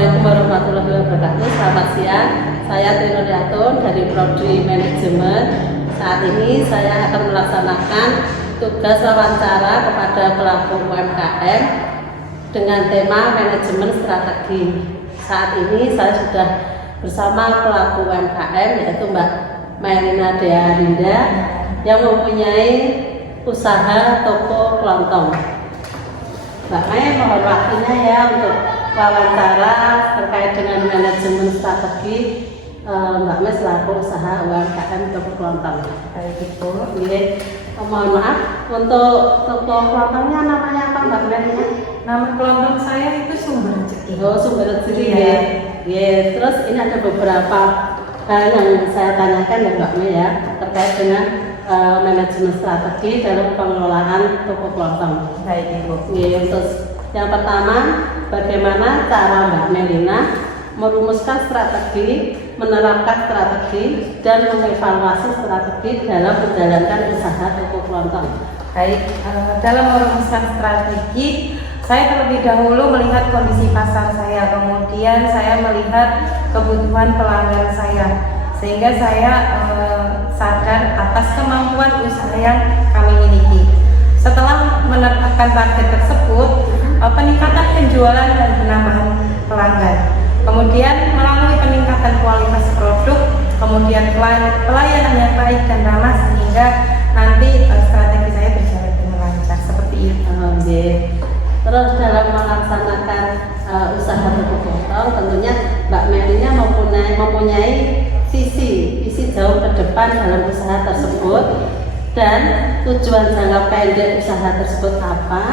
Assalamualaikum warahmatullahi wabarakatuh. Selamat siang. Saya Trinuriatun dari Prodi Manajemen. Saat ini saya akan melaksanakan tugas wawancara kepada pelaku UMKM dengan tema manajemen strategi. Saat ini saya sudah bersama pelaku UMKM yaitu Mbak Melina Dea Dinda yang mempunyai usaha toko kelontong. Mbak Mei, mohon waktunya ya untuk wawancara terkait dengan manajemen strategi Mbak Mei selaku usaha UMKM toko kelontong. Baik Ibu. Mohon maaf, untuk toko kelontongnya namanya apa Mbak Mei? Nama kelontong saya itu Sumber Rezeki. Oh, Sumber Rezeki Iya. Ya. Terus ini ada beberapa hal yang saya tanyakan ya Mbak Mei ya terkait dengan manajemen strategi dalam pengelolaan toko kelontong. Baik Ibu. Terus yang pertama, bagaimana cara Mbak Melina merumuskan strategi, menerapkan strategi, dan mengevaluasi strategi dalam menjalankan usaha toko kelontong? Baik, dalam merumuskan strategi, saya terlebih dahulu melihat kondisi pasar saya, kemudian saya melihat kebutuhan pelanggan saya, sehingga saya sadar atas kemampuan usaha yang kami miliki. Setelah menetapkan target tersebut, peningkatan penjualan dan penambahan pelanggan, kemudian melalui peningkatan kualitas produk, kemudian pelayanan yang baik dan ramah, sehingga nanti strategi saya berjalan dengan lancar seperti itu. Terus dalam melaksanakan usaha toko kelontong, tentunya Mbak Melina mempunyai visi jauh ke depan dalam usaha tersebut, dan tujuan jangka pendek usaha tersebut apa.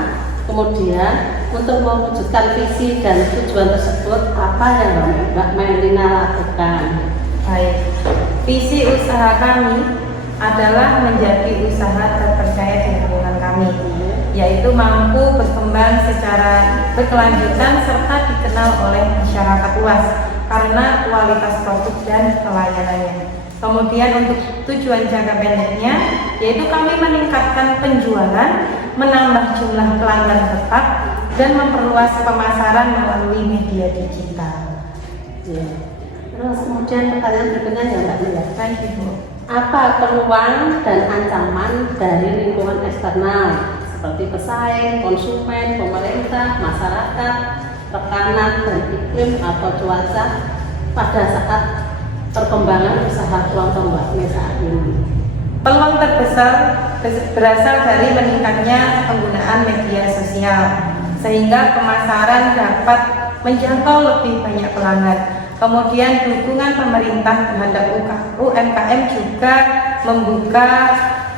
Kemudian untuk mewujudkan visi dan tujuan tersebut, apa yang Mbak Melina lakukan? Baik, visi usaha kami adalah menjadi usaha terpercaya di lingkungan kami, yaitu mampu berkembang secara berkelanjutan serta dikenal oleh masyarakat luas karena kualitas produk dan pelayanannya. Kemudian untuk tujuan jangka pendeknya, yaitu kami meningkatkan penjualan, menambah jumlah pelanggan tetap, dan memperluas pemasaran melalui media digital. Terus kemudian pertanyaan berikutnya ya Mbak Mila. Baik Ibu. Apa peluang dan ancaman dari lingkungan eksternal seperti pesaing, konsumen, pemerintah, masyarakat, tekanan dan iklim atau cuaca pada saat perkembangan usaha kelontong Mbak Mei saat ini? Peluang terbesar berasal dari meningkatnya penggunaan media sosial, sehingga pemasaran dapat menjangkau lebih banyak pelanggan. Kemudian dukungan pemerintah terhadap UMKM juga membuka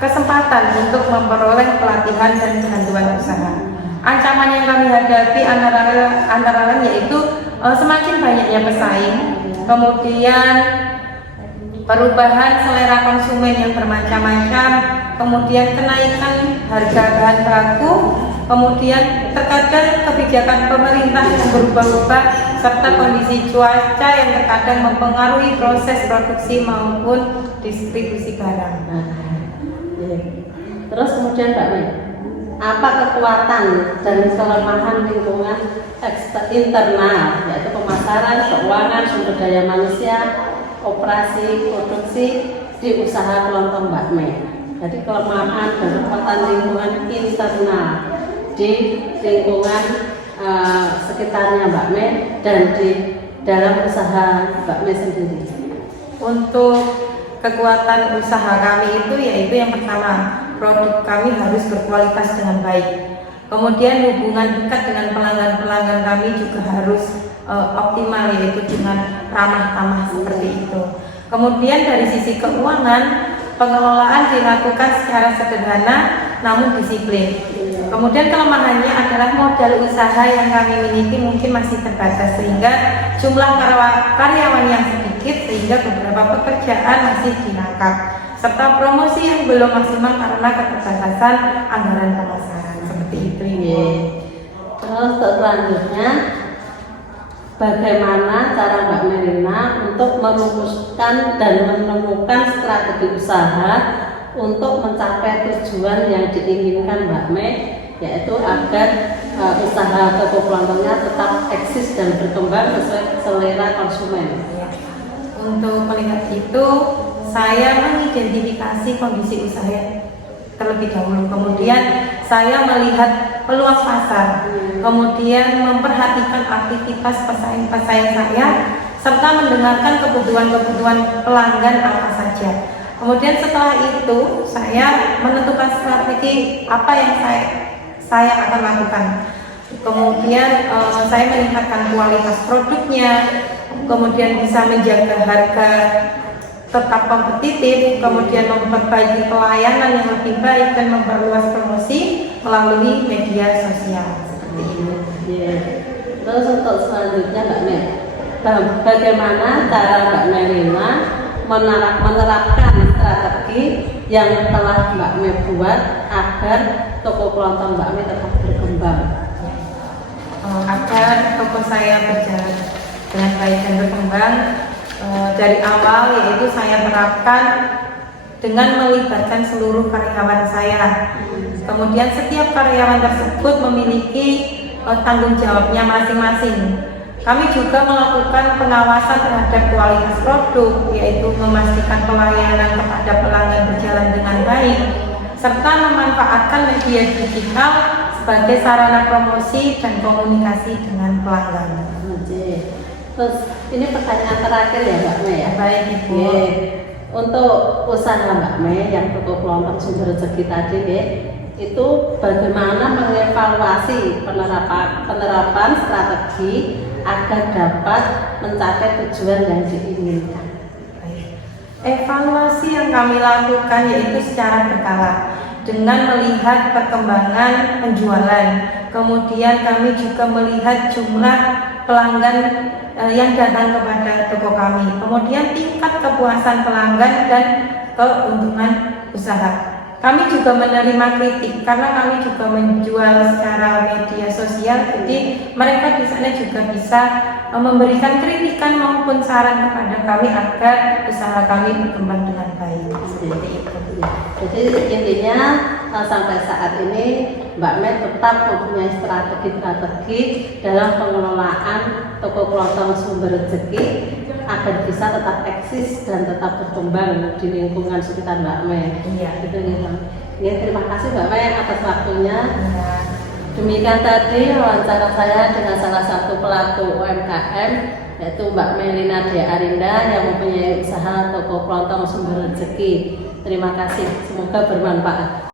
kesempatan untuk memperoleh pelatihan dan bantuan usaha. Ancaman yang kami hadapi antara lain yaitu semakin banyaknya pesaing, kemudian perubahan selera konsumen yang bermacam-macam, kemudian kenaikan harga bahan baku, kemudian terkadang kebijakan pemerintah yang berubah-ubah, serta kondisi cuaca yang terkadang mempengaruhi proses produksi maupun distribusi barang. Terus kemudian Mbak Mei, apa kekuatan dan kelemahan lingkungan internal, yaitu pemasaran, keuangan, sumber daya manusia, operasi, produksi di usaha kelontong Mbak Mei? Jadi kelemahan dan kekuatan lingkungan internal di lingkungan sekitarnya Mbak Mei dan di dalam usaha Mbak Mei sendiri. Untuk kekuatan usaha kami itu yaitu yang pertama, produk kami harus berkualitas dengan baik. Kemudian hubungan dekat dengan pelanggan-pelanggan kami juga harus optimal, yaitu dengan ramah tamah seperti itu. Kemudian dari sisi keuangan, pengelolaan dilakukan secara sederhana namun disiplin. Kemudian kelemahannya adalah modal usaha yang kami miliki mungkin masih terbatas, sehingga jumlah karyawan yang sedikit, sehingga beberapa pekerjaan masih dirangkap, serta promosi yang belum maksimal karena keterbatasan anggaran pemasaran. Seperti itu Ibu. Terus selanjutnya, bagaimana cara Mbak Melina untuk merumuskan dan menemukan strategi usaha untuk mencapai tujuan yang diinginkan Mbak Mei, yaitu agar usaha toko kelontongnya tetap eksis dan berkembang sesuai selera konsumen. Ya. Untuk melihat itu, saya mengidentifikasi kondisi usaha terlebih dahulu. Kemudian saya melihat peluang pasar, kemudian memperhatikan aktivitas pesaing-pesaing saya, serta mendengarkan kebutuhan-kebutuhan pelanggan apa saja. Kemudian setelah itu saya menentukan strategi apa yang saya akan lakukan. Kemudian saya meningkatkan kualitas produknya, kemudian bisa menjaga harga tetap kompetitif, kemudian memperbaiki pelayanan yang lebih baik dan memperluas promosi melalui media sosial. Seperti itu. Yeah. Terus untuk selanjutnya Mbak Mel, bagaimana cara Mbak Melina menerapkan strategi yang telah Mbak Mel buat agar toko kelontong Mbak Mel tetap berkembang? Agar toko saya berjalan dengan baik dan berkembang, dari awal yaitu saya terapkan dengan melibatkan seluruh karyawan saya. Kemudian setiap karyawan tersebut memiliki tanggung jawabnya masing-masing. Kami juga melakukan pengawasan terhadap kualitas produk, yaitu memastikan pelayanan kepada pelanggan berjalan dengan baik, serta memanfaatkan media digital sebagai sarana promosi dan komunikasi dengan pelanggan. Oke. Terus ini pertanyaan terakhir ya Mbak Mei ya. Baik Ibu. Oke. Untuk usaha Mbak Mei yang toko kelontong sumber rezeki tadi ya, itu bagaimana mengevaluasi penerapan strategi agar dapat mencapai tujuan yang diinginkan. Evaluasi yang kami lakukan yaitu secara berkala dengan melihat perkembangan penjualan. Kemudian kami juga melihat jumlah pelanggan yang datang kepada toko kami. Kemudian tingkat kepuasan pelanggan dan keuntungan usaha. Kami juga menerima kritik karena kami juga menjual secara media sosial, jadi mereka di sana juga bisa memberikan kritikan maupun saran kepada kami agar usaha kami berkembang dengan baik. Seperti itu. Jadi intinya sampai saat ini Mbak Mei tetap mempunyai strategi dalam pengelolaan toko kelontong sumber rezeki agar bisa tetap eksis dan tetap berkembang di lingkungan sekitar Mbak Mei. Iya. Gitu gitu. Ya, terima kasih Mbak Mei atas waktunya. Ya. Demikian tadi wawancara saya dengan salah satu pelaku UMKM, yaitu Mbak Melina D. Arinda yang mempunyai usaha toko kelontong sumber rezeki. Terima kasih, semoga bermanfaat.